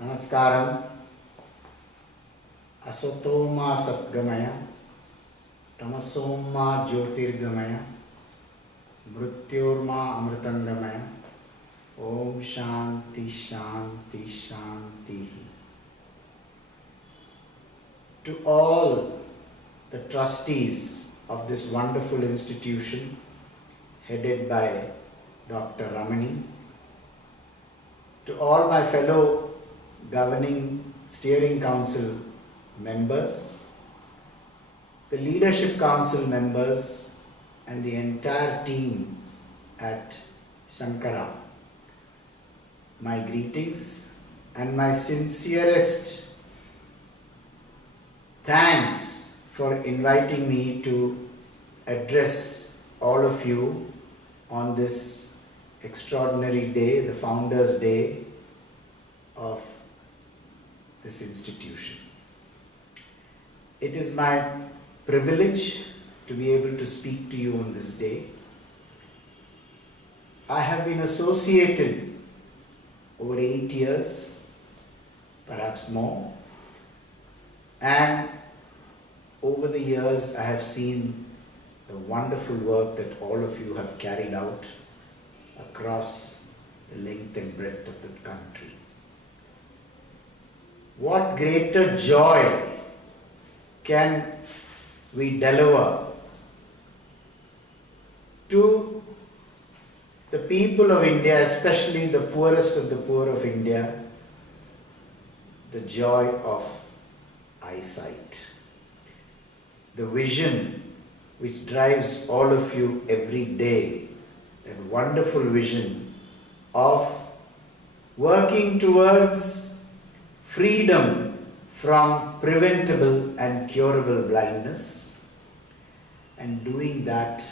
Namaskaram. Asatoma Satgamaya, Tamasoma Jyotirgamaya, Mrityorma Amritangamaya. Om Shanti Shanti Shanti. To all the trustees of this wonderful institution headed by Dr. Ramani, to all my fellow governing steering council members, the leadership council members and the entire team at Sankara, my greetings and my sincerest thanks for inviting me to address all of you on this extraordinary day, the Founders' Day of this institution. It is my privilege to be able to speak to you on this day. I have been associated over 8 years, perhaps more, and over the years I have seen the wonderful work that all of you have carried out across the length and breadth of the country. What greater joy can we deliver to the people of India, especially the poorest of the poor of India, the joy of eyesight, the vision which drives all of you every day, that wonderful vision of working towards freedom from preventable and curable blindness, and doing that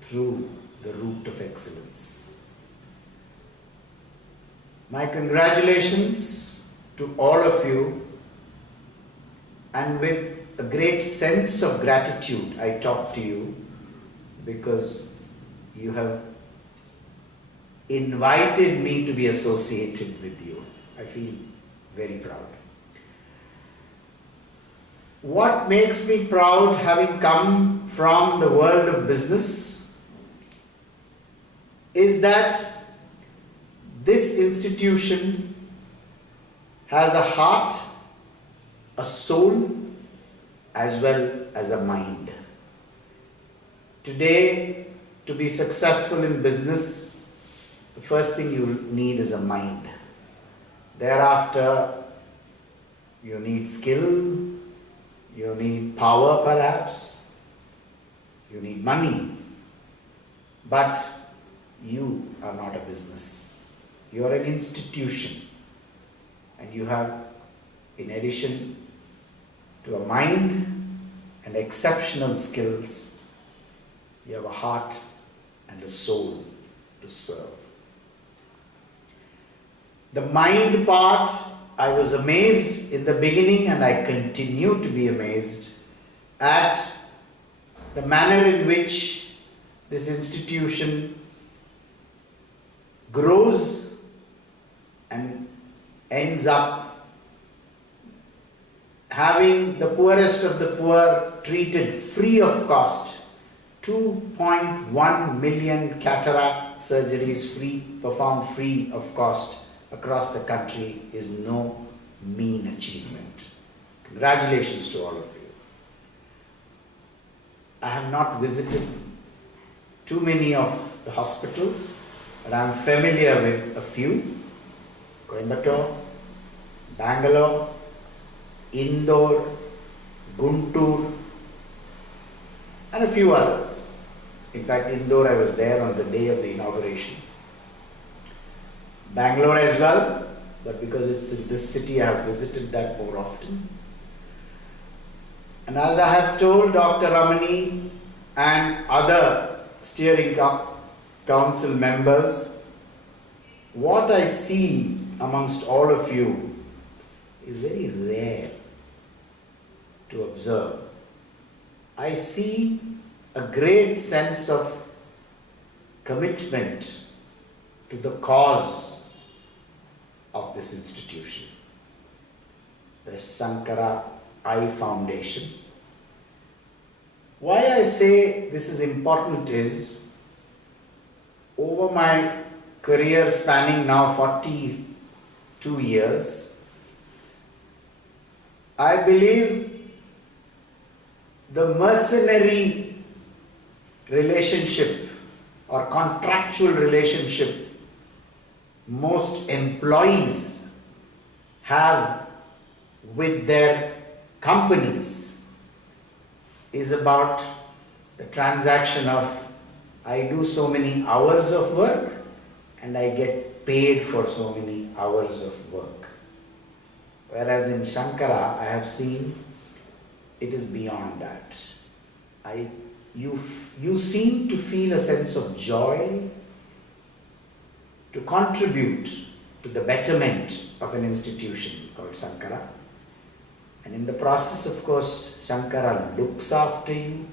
through the route of excellence. My congratulations to all of you, and with a great sense of gratitude I talk to you, because you have invited me to be associated with you. I feel very proud. What makes me proud, having come from the world of business, is that this institution has a heart, a soul, as well as a mind. Today, to be successful in business, the first thing you need is a mind. Thereafter, you need skill, you need power perhaps, you need money, but you are not a business. You are an institution, and you have, in addition to a mind and exceptional skills, you have a heart and a soul to serve. The mind part, I was amazed in the beginning, and I continue to be amazed at the manner in which this institution grows and ends up having the poorest of the poor treated free of cost. 2.1 million cataract surgeries performed free of cost across the country is no mean achievement. Congratulations to all of you. I have not visited too many of the hospitals, but I am familiar with a few. Coimbatore, Bangalore, Indore, Guntur, and a few others. In fact, Indore, I was there on the day of the inauguration. Bangalore as well, but because it's in this city, I have visited that more often. And as I have told Dr. Ramani and other steering council members, what I see amongst all of you is very rare to observe. I see a great sense of commitment to the cause of this institution. the Sankara Eye Foundation. Why I say this is important is, over my career spanning now 42 years, I believe the mercenary relationship or contractual relationship most employees have with their companies is about the transaction of, I do so many hours of work and I get paid for so many hours of work. Whereas in Sankara, I have seen it is beyond that. You seem to feel a sense of joy to contribute to the betterment of an institution called Sankara. And in the process, of course, Sankara looks after you,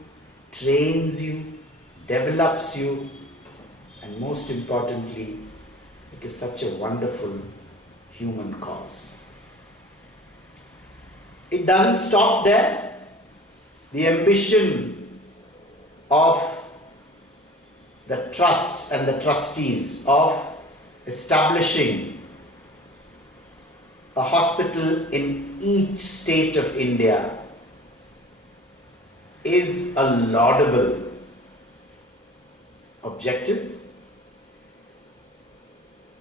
trains you, develops you, and most importantly, it is such a wonderful human cause. It doesn't stop there. The ambition of the trust and the trustees of establishing a hospital in each state of India is a laudable objective.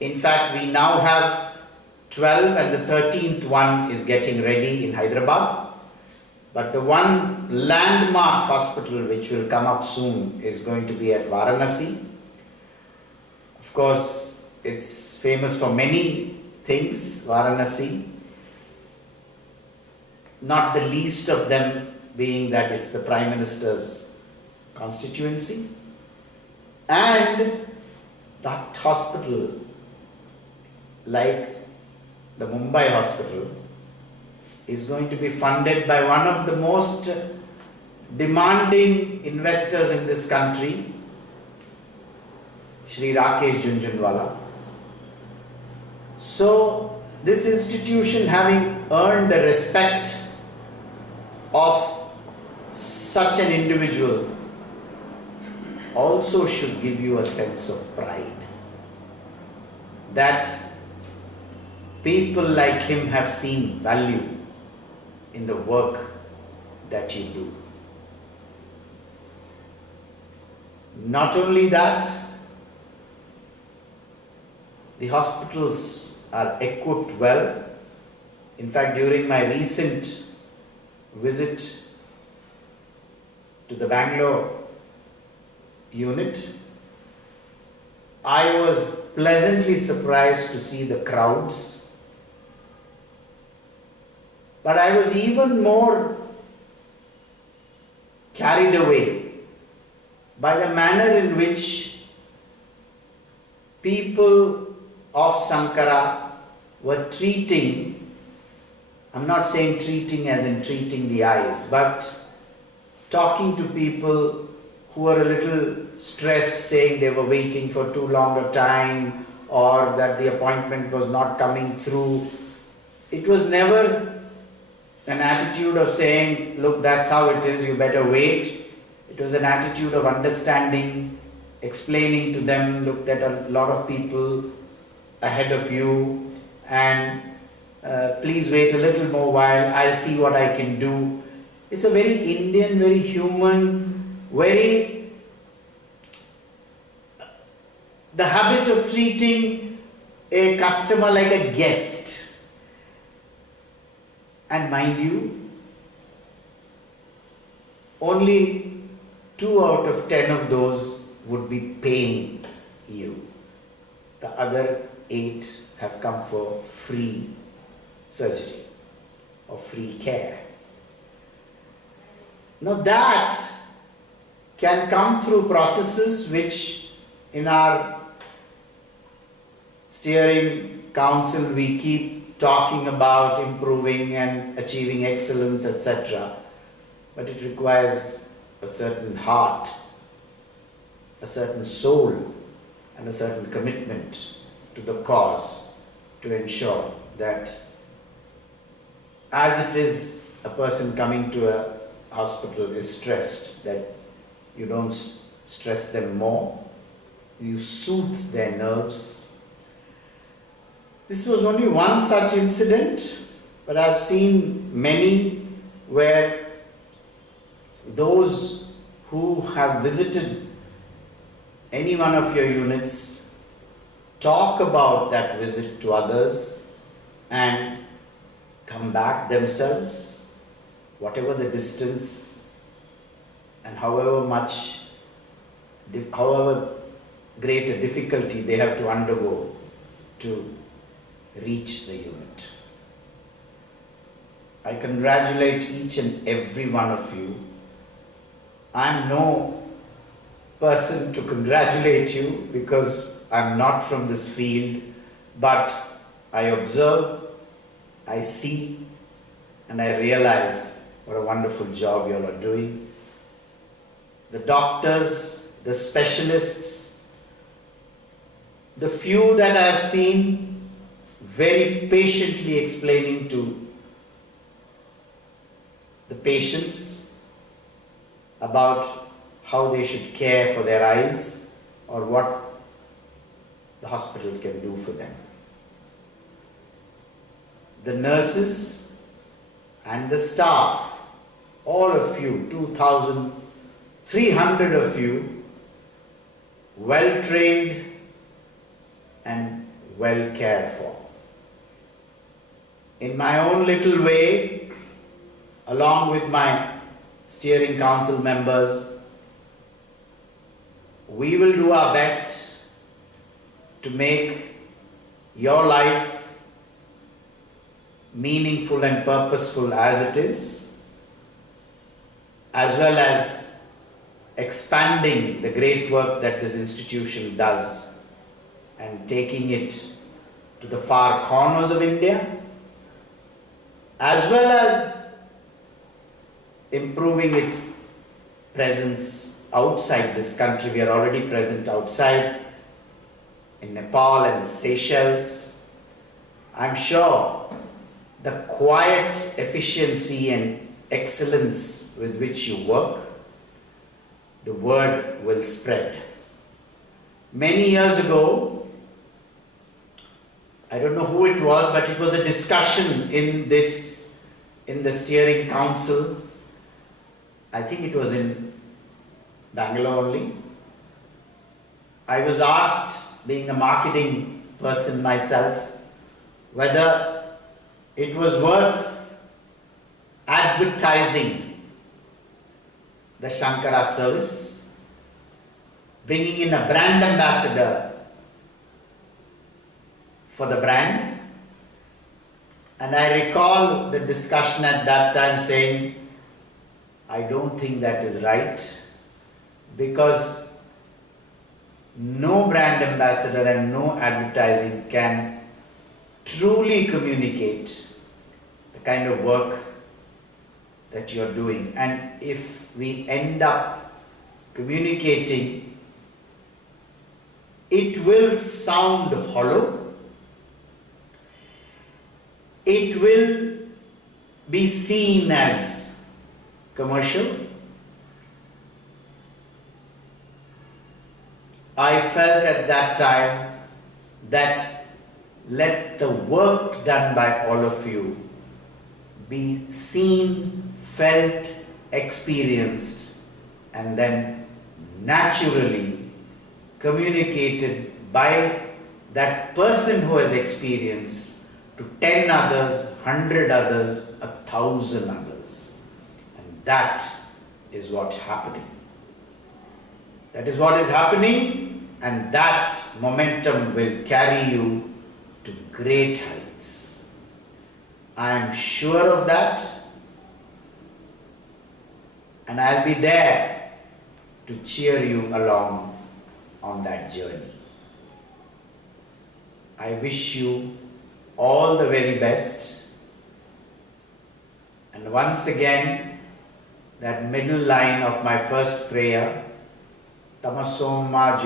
In fact, we now have 12 and the 13th one is getting ready in Hyderabad. But the one landmark hospital which will come up soon is going to be at Varanasi. Of course, it's famous for many things, Varanasi. Not the least of them being that it's the Prime Minister's constituency. And that hospital, like the Mumbai hospital, is going to be funded by one of the most demanding investors in this country, Shri Rakesh Jhunjhunwala. So, this institution, having earned the respect of such an individual, also should give you a sense of pride that people like him have seen value in the work that you do. Not only that, the hospitals are equipped well. In fact, during my recent visit to the Bangalore unit, I was pleasantly surprised to see the crowds. But I was even more carried away by the manner in which people of Sankara were treating, I'm not saying treating as in treating the eyes, but talking to people who were a little stressed, saying they were waiting for too long a time or that the appointment was not coming through. It was never an attitude of saying, look, that's how it is, you better wait. It was an attitude of understanding, explaining to them, look, there are a lot of people ahead of you and please wait a little more while, I'll see what I can do. It's a very Indian, very human, very the habit of treating a customer like a guest. And mind you, only 2 out of 10 of those would be paying you. The other 8 have come for free surgery or free care. Now that can come through processes which in our steering council we keep talking about improving and achieving excellence, etc. But it requires a certain heart, a certain soul, and a certain commitment to the cause to ensure that as it is, a person coming to a hospital is stressed, that you don't stress them more, you soothe their nerves. This was only one such incident, but I've seen many where those who have visited any one of your units talk about that visit to others and come back themselves, whatever the distance and however great a difficulty they have to undergo to reach the unit. I congratulate each and every one of you. I'm no person to congratulate you because I'm not from this field, but I observe, I see, and I realize what a wonderful job you all are doing. The doctors, the specialists, the few that I have seen very patiently explaining to the patients about how they should care for their eyes or what the hospital can do for them. The nurses and the staff, all of you, 2,300 of you, well trained and well cared for. In my own little way, along with my steering council members, we will do our best to make your life meaningful and purposeful as it is, as well as expanding the great work that this institution does and taking it to the far corners of India, as well as improving its presence outside this country. We are already present outside in Nepal and the Seychelles. I'm sure the quiet efficiency and excellence with which you work, the word will spread. Many years ago, I don't know who it was, but it was a discussion in the steering council. I think it was in Bangalore only. I was asked, being a marketing person myself, whether it was worth advertising the Sankara service, bringing in a brand ambassador for the brand. And I recall the discussion at that time saying, I don't think that is right, because no brand ambassador and no advertising can truly communicate the kind of work that you are doing. And if we end up communicating, it will sound hollow. It will be seen as commercial. I felt at that time that let the work done by all of you be seen, felt, experienced, and then naturally communicated by that person who has experienced to 10 others, 100 others, 1,000 others. And that is what's happening. That is what is happening, and that momentum will carry you to great heights. I am sure of that, and I'll be there to cheer you along on that journey. I wish you all the very best. And once again, that middle line of my first prayer, Tamasoma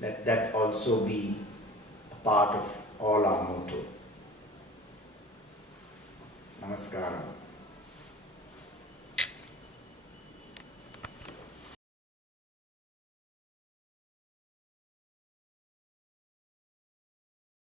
Let that also be a part of all our motto. Namaskaram.